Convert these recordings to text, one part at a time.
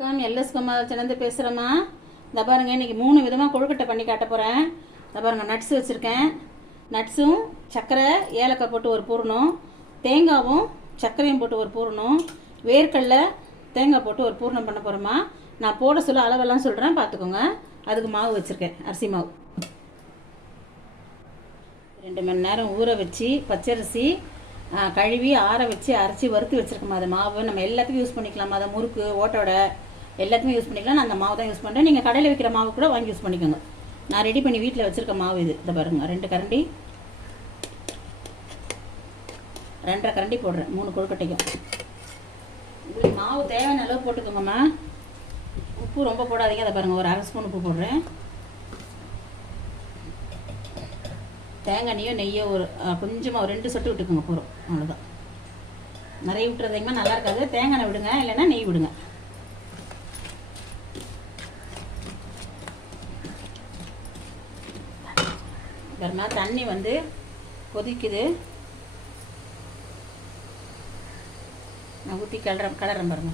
வணக்கம். எல்எஸ் குமாரத்திலேருந்து பேசுகிறேம்மா இந்த பாருங்க இன்னைக்கு மூணு விதமாக கொழுக்கட்டை பண்ணி காட்ட போகிறேன் இந்த பாருங்க நட்ஸ் வச்சுருக்கேன். நட்ஸும் சர்க்கரை ஏலக்காய் போட்டு ஒரு பூரணம். தேங்காவும் சர்க்கரையும் போட்டு ஒரு பூரணம். வேர்க்கடலை தேங்காய் போட்டு ஒரு பூரணம் பண்ண போகிறோம்மா நான் போட சொல்ல அளவெல்லாம் சொல்கிறேன் பார்த்துக்கோங்க அதுக்கு மாவு வச்சுருக்கேன் அரிசி மாவு. ரெண்டு மணி நேரம் ஊற வச்சு பச்சரிசி கழுவி ஆற வச்சு அரைச்சி வறுத்து வச்சிருக்கோம் அது மாவு. நம்ம எல்லாத்துக்கும் யூஸ் பண்ணிக்கலாம் அதை முறுக்கு ஓட்டோட. எல்லாத்துக்கும் யூஸ் பண்ணிக்கலாம். நான் அந்த மாவு தான் யூஸ் பண்ணுறேன் நீங்கள் கடையில் விற்கிற மாவு கூட வாங்கி யூஸ் பண்ணிக்கோங்க. நான் ரெடி பண்ணி வீட்டில் வச்சுருக்க மாவு இது. இதை பாருங்க. ரெண்டு கரண்டி. ரெண்டரை கரண்டி போடுறேன். மூணு கொழுக்கட்டைக்கும். உங்களுக்கு மாவு தேவையான அளவு போட்டுக்கோங்கம்மா உப்பு ரொம்ப போடாதீங்க. அதை பாருங்கள் ஒரு அரை ஸ்பூன் உப்பு போடுறேன். தேங்காய் எண்ணெயோ நெய்யோ ஒரு கொஞ்சமாக ஒரு ரெண்டு சொட்டு விட்டுக்கோங்க. போகிறோம் அவ்வளோதான் நிறைய விட்டுறதையுமா நல்லா இருக்காது. தேங்காய் எண்ணெய் விடுங்க. இல்லைன்னா நெய் விடுங்க. பாருமா தண்ணி வந்து கொதிக்குது. நான் ஊற்றி கிளற கிளறேன் பாருங்க.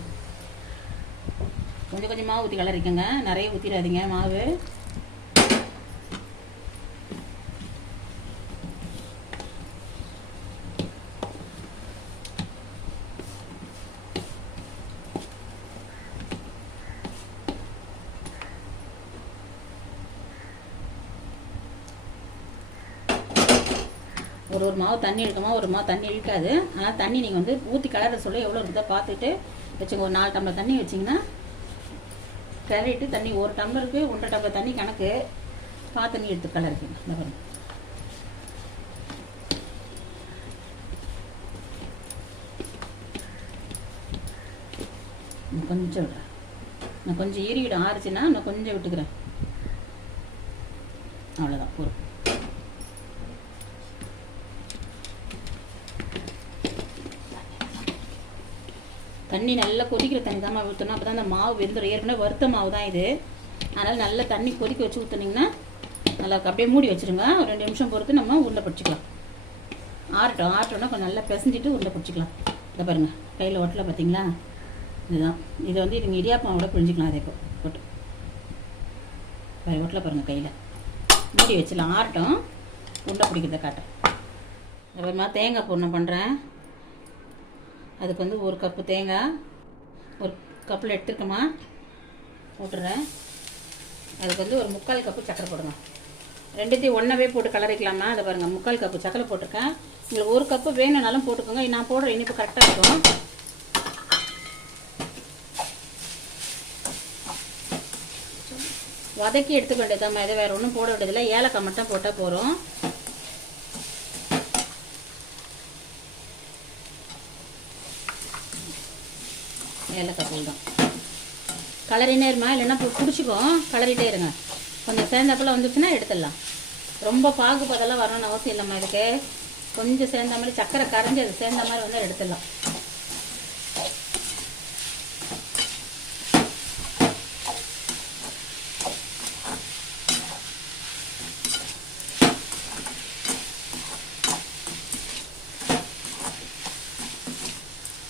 கொஞ்சம் கொஞ்சமாக ஊற்றி கிளறிக்கோங்க. நிறைய ஊற்றிடாதீங்க மாவு. ஒரு ஒரு மாவு தண்ணி இழுக்குமா ஒரு மாவு தண்ணி இழுக்காது ஆனால் தண்ணி நீங்கள் வந்து ஊற்றி கலர சொல்ல எவ்வளோ இருக்குதோ பார்த்துட்டு வச்சுங்க ஒரு நாலு டம்ளர் தண்ணி வச்சிங்கன்னா கிளறிட்டு தண்ணி ஒரு டம்ளருக்கு ஒன்றரை டம்ளர் தண்ணி கணக்கு பார்த்து தண்ணி எடுத்து கலரிக்கணும் இந்த பாருங்க. கொஞ்சம் விடுறேன் நான் கொஞ்சம் ஈரிவிடும் ஆறுச்சுன்னா நான் கொஞ்சம் விட்டுக்கிறேன். அவ்வளோதான் போதும். தண்ணி நல்லா கொதிக்கிற தண்ணி தான் ஊற்றணும் அப்போ தான் அந்த மாவு வெந்துடும் ஏற்கனவே வறுத்த மாவு தான் இது. அதனால் நல்லா தண்ணி கொதிக்க வச்சு ஊற்றுனீங்கன்னா நல்லா அப்படியே மூடி வச்சுருங்க. ஒரு ரெண்டு நிமிஷம் பொறுத்து நம்ம உருண்டை பிடிச்சிக்கலாம் ஆறட்டும். ஆறட்டோன்னா கொஞ்சம் நல்லா பிசைஞ்சிட்டு உருண்டை பிடிச்சிக்கலாம் இதை பாருங்கள் கையில் ஒட்டலை பார்த்தீங்களா இதுதான். இதை வந்து நீங்கள் இடியாப்பாவோட பிழிஞ்சிக்கலாம் அதே இப்போ. போட்டு. ஒட்டலை பாருங்கள் கையில். மூடி வச்சிடலாம் ஆறட்டும். உருண்டை பிடிக்கிறத காட்டேன் அப்புறமா தேங்காய் பூர்ணம் பண்ணுறேன் அதுக்கு வந்து ஒரு கப்பு தேங்காய் ஒரு கப்பில் எடுத்துருக்கோமா போட்டுறேன் அதுக்கு வந்து ஒரு முக்கால் கப்பு சக்கரை போடுங்க ரெண்டுத்தையும் ஒன்றாவே போட்டு கலரிக்கலாமா அதை பாருங்கள் முக்கால் கப்பு சக்கரை போட்டிருக்கேன். உங்களுக்கு ஒரு கப்பு வேணும்னாலும் போட்டுக்கோங்க. நான் போடுற இனிப்பு கரெக்டாக இருக்கும். வதக்கி எடுத்துக்க வேண்டியதாம்மா இதை வேறு ஒன்றும் போட வேண்டியதில்லை. ஏலக்காய் மட்டும் போட்டால் போகிறோம் ஏலக்காய் தூள் தான். கலரினே இருமா? இல்லைன்னா பு- பிடிச்சிக்கும் கலரிட்டே இருங்க. கொஞ்சம் சேர்ந்தாப்பில் வந்துச்சுன்னா எடுத்துடலாம். ரொம்ப பாகுபதெல்லாம் வரணும்னு அவசியம் இல்லைம்மா இதுக்கு. கொஞ்சம் சேர்ந்த மாதிரி சக்கரை கரைஞ்சி அது சேர்ந்த மாதிரி வந்து எடுத்துடலாம்.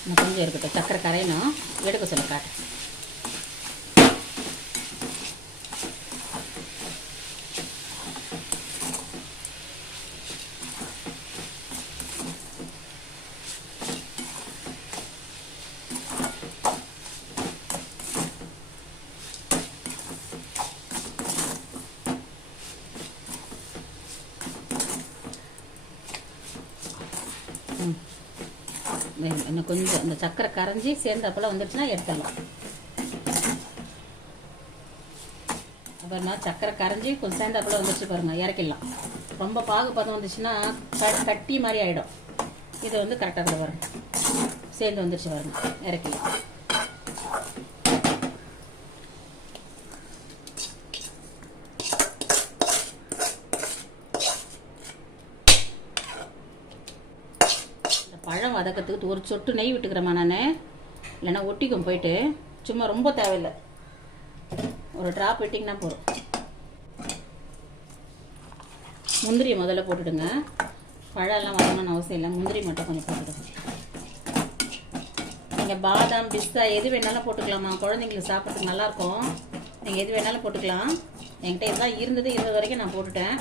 இன்னும் கொஞ்சம் இருக்கட்டும் சக்கரை கரையணும் எடுக்க சொல்ல காட்டு. வேணும். இன்னும் கொஞ்சம் இந்த சக்கரை கரைஞ்சி சேர்ந்தாப்புல வந்துடுச்சுன்னா எடுத்துடலாம். அப்புறமா சக்கரை கரைஞ்சி கொஞ்சம் சேர்ந்தாப்பெல்லாம் வந்துடுச்சு பாருங்கள் இறக்கிடலாம். ரொம்ப பாகு பதம் வந்துச்சுன்னா க- கட்டி மாதிரி ஆகிடும் இது வந்து கரெக்டாக இருக்குது பாருங்கள் சேர்ந்து வந்துடுச்சு பாருங்கள் இறக்கிடலாம் இந்த பழம் வதக்கிறதுக்கு ஒரு சொட்டு நெய் விட்டுக்கிறேம்மா நான். இல்லைன்னா ஒட்டிக்கும் போயிட்டு. சும்மா ரொம்ப தேவையில்லை. ஒரு ட்ராப் விட்டிங்கன்னா போதும். முந்திரியை முதல்ல போட்டுடுங்க. பழம் எல்லாம் அவசியம் இல்லை. முந்திரி மட்டும் கொஞ்சம் போட்டுடுங்க நீங்கள் பாதாம் பிஸ்தா எது வேணாலும் போட்டுக்கலாமா குழந்தைங்களுக்கு சாப்பிட்றதுக்கு நல்லாயிருக்கும். நீங்கள் எது வேணாலும் போட்டுக்கலாம். என்கிட்ட இதுதான் இருந்தது இருந்தது வரைக்கும் நான் போட்டுட்டேன்.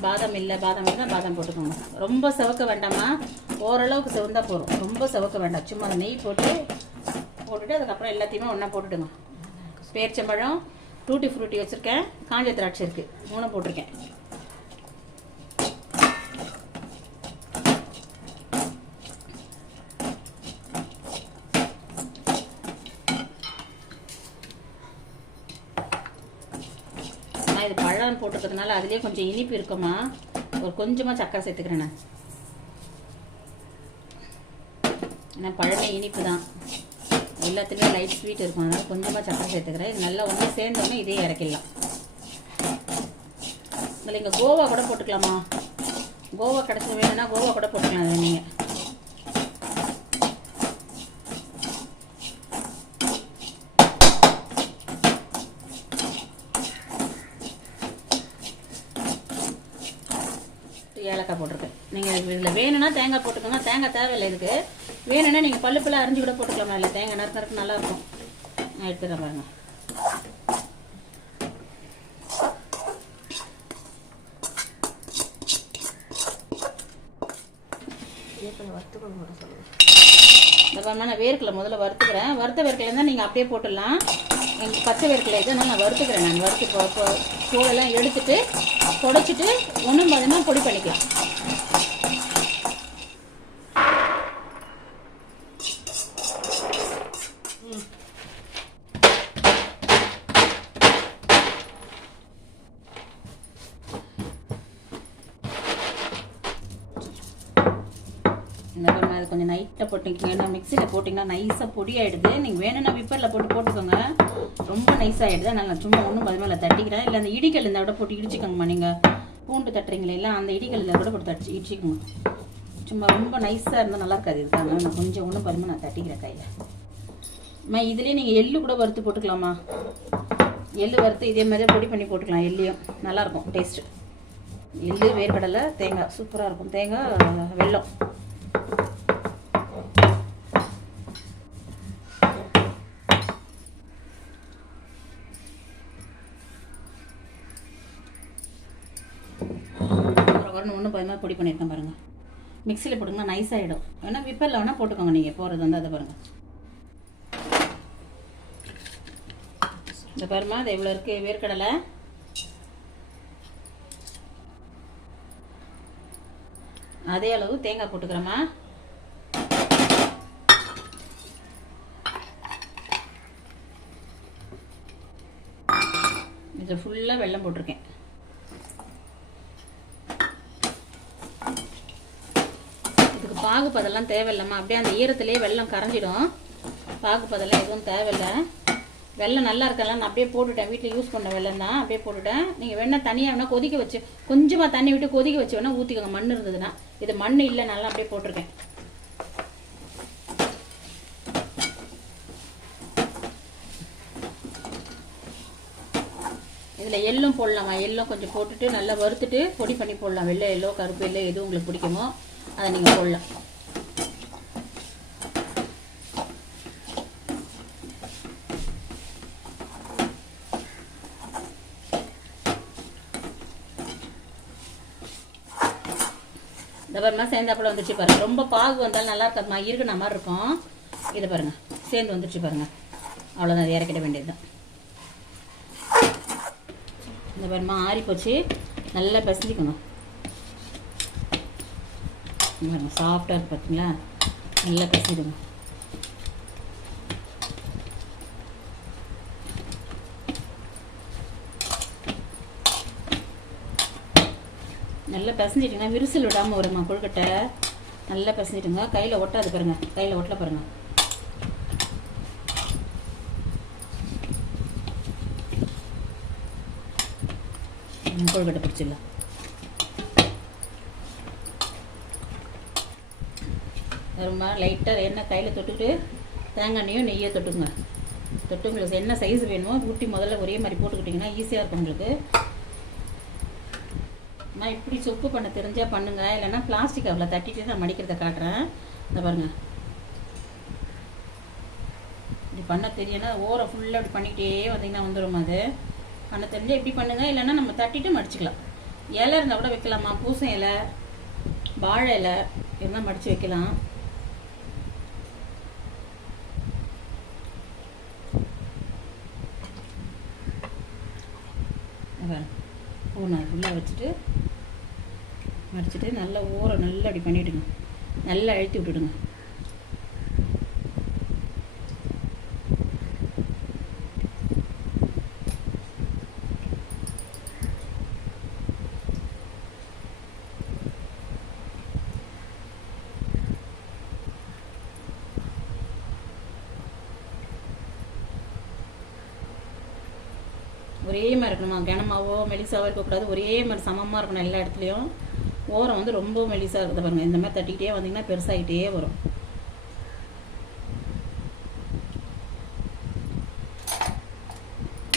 பாதாம் இல்லை பாதாம் இருந்தால் பாதாம் போட்டுக்கோங்க. ரொம்ப செவக்க வேண்டாமா ஓரளவுக்கு செவந்தா போதும். ரொம்ப செவக்க வேண்டாம். சும்மா அந்த நெய் போட்டு போட்டுட்டு அதுக்கப்புறம் எல்லாத்தையுமே ஒன்றா போட்டுடுங்க. பேரிச்சம்பழம் டூட்டி ஃப்ரூட்டி வச்சுருக்கேன். காஞ்ச திராட்சை இருக்குது மூணும் போட்டிருக்கேன். இது பழம் போட்டுக்கிறதுனால அதுலேயே கொஞ்சம் இனிப்பு இருக்குமா? ஒரு கொஞ்சமாக சக்கரை சேர்த்துக்கிறேன் நான். ஏன்னா பழமே இனிப்பு தான் எல்லாத்துலேயும் லைட் ஸ்வீட் இருக்கும். அதனால் கொஞ்சமாக சக்கரை சேர்த்துக்கிறேன். இது நல்லா ஒன்று சேர்ந்தோன்னே இதே இறக்கிடலாம். இதில் இங்கே கோவா கூட போட்டுக்கலாமா? கோவா கிடச்சி வேணும்னா கோவா கூட போட்டுக்கலாம் அதை நீங்கள் ஏலக்காய் போட்டிருக்கேன். நீங்கள் இதில் வேணும்னா தேங்காய் போட்டுக்கோங்க. தேங்காய் தேவையில்லை இதுக்கு. வேணும்னா நீங்கள் பல்லு பல்ல அரிஞ்சு கூட போட்டுக்கலாமா இல்லை தேங்காய் நறுக்க நல்லாயிருக்கும். நான் எடுத்துக்கிறேன் பாருங்க. இந்த பாருமா நான் வேர்க்கலை முதல்ல வறுத்துக்கிறேன். வறுத்த வேர்க்கலை இருந்தால் நீங்கள் அப்படியே போட்டுடலாம். எனக்கு பச்சை வேர்க்கலை இது நான் வறுத்துக்கிறேன் நான். வறுத்து தோலெல்லாம் எடுத்துட்டு புடைச்சிட்டு ஒன்றும் பார்த்தீங்கன்னா பொடி பண்ணிக்கலாம் இந்த பாருங்க அது கொஞ்சம் நைட்டில் போட்டிங்க. ஏன்னா மிக்சியில் போட்டிங்கன்னா நைஸாக பொடி ஆகிடுது நீங்கள் வேணும்னா விப்பரில் போட்டு போட்டுக்கோங்க. ரொம்ப நைஸ் ஆகிடுது அதனால் நான் சும்மா ஒன்றும் பதில் தட்டிக்கிறேன். இல்லை அந்த இடிக்கல் இந்த விட போட்டு இடிச்சுக்கோங்கம்மா. நீங்கள் பூண்டு தட்டுறீங்களே இல்லை அந்த இருந்தால் கூட போட்டு தடிச்சு இடிச்சிக்கோங்க. சும்மா ரொம்ப நைஸாக இருந்தால் நல்லா இருக்காது. நான் கொஞ்சம் ஒன்றும் பருமா நான் தட்டிக்கிறேன் கையில். அம்மா இதுலேயே நீங்கள் எள்ளு கூட வறுத்து போட்டுக்கலாமா எள்ளு வறுத்து இதே மாதிரியே பொடி பண்ணி போட்டுக்கலாம். எள்ளையும் நல்லாயிருக்கும் டேஸ்ட்டு எள்ளு வேர்க்கடலை தேங்காய். சூப்பராக இருக்கும். தேங்காய் வெல்லம். வரணும் பொடி பண்ணியிருக்கேன் பாருங்கள் மிக்சியில் போட்டுங்கன்னா நைஸ் ஆகிடும் வேணால் விப்பரில் வேணால் போட்டுக்கோங்க நீங்கள் போகிறது வந்து அதை பாருங்கள் இந்த பாருமா அது எவ்வளோ இருக்குது வேர்க்கடலை. அதே அளவு தேங்காய் போட்டுக்கிறேம்மா. இதை ஃபுல்லாக வெல்லம் போட்டிருக்கேன் இதுக்கு பாகு பதெல்லாம் தேவையில்லம்மா. அப்படியே அந்த ஈரத்துலேயே வெல்லம் கரைஞ்சிடும். பாகு பதெல்லாம் எதுவும் தேவையில்லை. வெள்ளம் நல்லா இருக்கலாம் நான் அப்படியே போட்டுட்டேன். வீட்டில் யூஸ் பண்ண வெல்லம் தான். அப்படியே போட்டுட்டேன். நீங்கள் வேணால் தனியாக வேணால் கொதிக்க வச்சு கொஞ்சமாக தண்ணி விட்டு கொதிக்க வச்சு வேணால் ஊற்றிக்கோங்க மண் இருந்ததுன்னா. இது மண் இல்லை நல்லா அப்படியே போட்டிருக்கேன். இதில் எள்ளும் போடலாமா? எள்ளும் கொஞ்சம் போட்டுட்டு நல்லா வறுத்துட்டு பொடி பண்ணி போடலாம். வெள்ளை எல்லோ கருப்பு எல்லோ எது உங்களுக்கு பிடிக்குமோ. அதை நீங்கள் போடலாம் இந்த பாருமா சேர்ந்தாப்புல வந்துச்சு பாருங்க. ரொம்ப பாகு வந்தாலும் நல்லா இருக்காதுமா இருக்கிற மாதிரி இருக்கும். இதை பாருங்க. சேர்ந்து வந்துருச்சு பாருங்க. அவ்வளோதான் அது இறக்கிட வேண்டியதுதான். இந்த பாருமா ஆறி போச்சு நல்லா பிசைஞ்சிக்கோங்க பாருங்க சாஃப்டாக இருக்குது பார்த்தீங்களா நல்லா பிசைடுங்க. நல்லா பிசைஞ்சிட்டிங்கன்னா விரிசல் விடாமல் வருமா கொழுக்கட்டை. நல்லா பிசைஞ்சிட்டுங்க கையில் ஒட்டாது பாருங்க கையில் ஒட்டல பாருங்க. ம், கொழுக்கட்டை பிடிச்சிடலாம். ரொம்ப லைட்டாக எண்ணெய் கையில் தொட்டுக்கிட்டு தேங்காய் எண்ணெயும் நெய்யை தொட்டுங்க. தொட்டு உங்களுக்கு என்ன சைஸ் வேணுமோ ஊட்டி முதல்ல ஒரே மாதிரி போட்டுக்கிட்டிங்கன்னா ஈஸியாக இருக்கும் உங்களுக்கு. நான் இப்படி சொப்பு பண்ண தெரிஞ்சால் பண்ணுங்கள் இல்லைன்னா பிளாஸ்டிக் அவ்வளோ தட்டிட்டு நான் மடிக்கிறத காட்டுறேன். இந்த பாருங்க. பண்ண தெரியனா ஓரை ஃபுல்லாக அப்படி பண்ணிக்கிட்டே வந்தீங்கன்னா வந்துடும் அது? பண்ண தெரிஞ்சால் எப்படி பண்ணுங்க. இல்லைன்னா நம்ம தட்டிட்டு மடிச்சுக்கலாம். இலை இருந்தால் கூட வைக்கலாமா? பூசம் இலை வாழை இலை இருந்தால் மடித்து வைக்கலாம் பூனை ஃபுல்லாக வச்சுட்டு அரைச்சிட்டு நல்லா ஊற நல்லா அப்படி பண்ணிவிடுங்க நல்லா அழுத்தி விட்டுடுங்க. ஒரே மாதிரி இருக்கணுமா? கனமாவோ மெலிசாவோ இருக்கக்கூடாது. ஒரே மாதிரி சமமாக இருக்கணும் எல்லா இடத்துலையும். ஓரம் வந்து ரொம்ப மெலிசாக இருக்குது பாருங்கள் இந்த மாதிரி தட்டிக்கிட்டே வந்தீங்கன்னா பெருசாகிட்டே வரும்.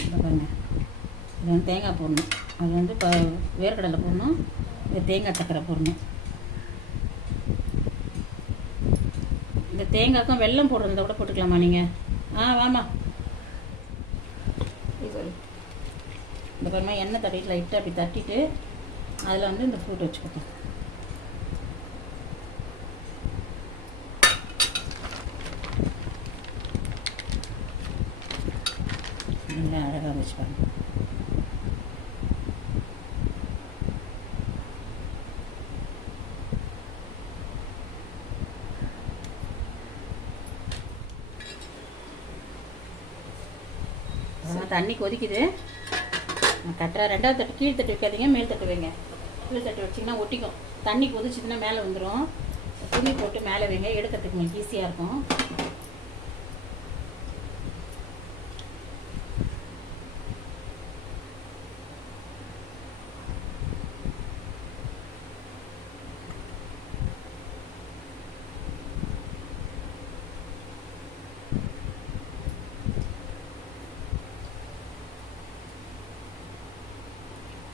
இந்த பாருங்க. இது வந்து தேங்காய் போடணும். அது வந்து இப்போ வேர்க்கடலை போடணும். இது தேங்காய் சக்கரை போடணும். இந்த தேங்காய்க்கும் வெல்லம் போடுறத கூட போட்டுக்கலாமா நீங்கள் ஆ வாமா இந்த பாருமா எண்ணெய் தட்டிட்டு லைட்டாக அப்படி தட்டிட்டு அதில் வந்து இந்த ஃப்ரூட் வச்சுக்கோங்க நல்லா அழகாக வச்சுப்பாங்க தண்ணி கொதிக்குது. கட்டுற ரெண்டாவது தட்டு கீழ் தட்டு வைக்காதீங்க மேல் தட்டு வைங்க. கீழ் சட்டை வச்சிங்கன்னா ஒட்டிக்கும். தண்ணி கொதிச்சுதுன்னா மேலே வந்துடும் துணி போட்டு மேலே வைங்க. எடுக்கிறதுக்கு உங்களுக்கு ஈஸியாக இருக்கும்.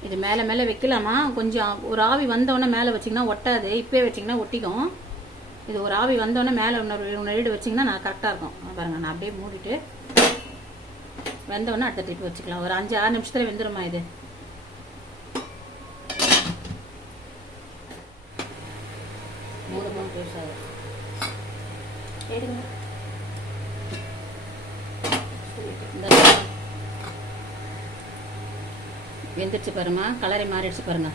இது மேலே மேலே வைக்கலாமா? கொஞ்சம் ஒரு ஆவி வந்தோடனே மேலே வச்சிங்கன்னா ஒட்டாது. இப்போயே வச்சிங்கன்னா ஒட்டிக்கும். இது ஒரு ஆவி வந்தோடனே மேலே இன்னொரு இன்னொரு வச்சிங்கன்னா நான் கரெக்டாக இருக்கும். பாருங்கள் நான் அப்படியே மூடிட்டு வெந்தோடனே அடுத்த டிப்பு வச்சுக்கலாம். ஒரு அஞ்சு ஆறு நிமிஷத்தில் வெந்துடுமா இது? மூணு மூணு எடுங்க. இந்த வெந்துடுச்சு பாருமா கலரை மாறிடுச்சு பாருங்க.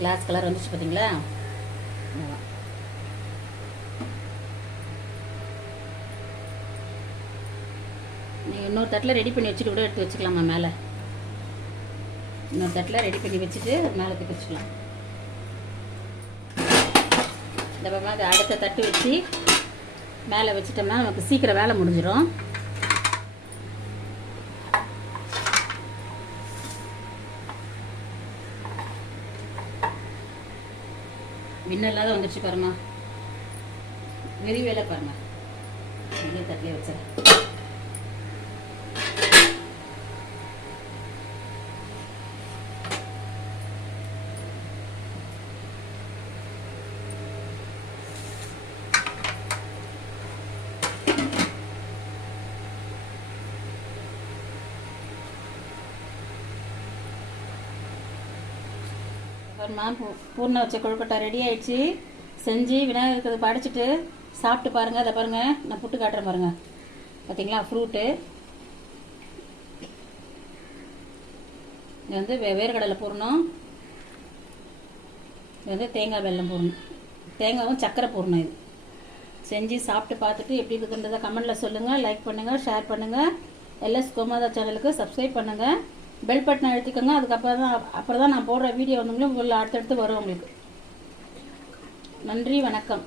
கிளாஸ் கலர் வந்துச்சு பார்த்தீங்களா நீங்கள் இன்னொரு தட்டில் ரெடி பண்ணி வச்சுட்டு கூட எடுத்து வச்சுக்கலாமா மேலே. இன்னொரு தட்டில் ரெடி பண்ணி வச்சுட்டு மேலே தூக்கி வச்சுக்கலாம். இந்த மாதிரி அடுத்த தட்டு வச்சு மேலே வச்சுட்டோம்னா நமக்கு சீக்கிரம் வேலை முடிஞ்சிடும் மின்னல்லாத வந்துடுச்சு பாருமா வெறி வேலை பாருமா வெளியே தட்டிலே வச்சுறேன் பாருமா பூர்ண வச்ச கொழுக்கட்டை ரெடி ஆயிடுச்சு. செஞ்சு விநாயகருக்கு அதை படைச்சிட்டு சாப்பிட்டு பாருங்க. அதை பாருங்கள் நான் புட்டு காட்டுறேன் பாருங்கள் பார்த்தீங்களா ஃப்ரூட்டு இது வந்து வே பூர்ணம். இது வந்து தேங்காய் வெல்லம் பூர்ணம். தேங்காவும் சர்க்கரை பூர்ணம் இது. செஞ்சு சாப்பிட்டு பார்த்துட்டு எப்படி இருக்குன்றதை கமெண்ட்டில் சொல்லுங்கள் லைக் பண்ணுங்கள் ஷேர் பண்ணுங்கள் எல்எஸ் கோமாதா சேனலுக்கு சப்ஸ்கிரைப் பண்ணுங்கள் பெல் பட்டனை அழுத்திக்கோங்க அதுக்கப்புறம் தான் அப்புறம் தான் நான் போடுற வீடியோ வந்து உங்களுக்கு அடுத்தடுத்து வரும் உங்களுக்கு. நன்றி வணக்கம்.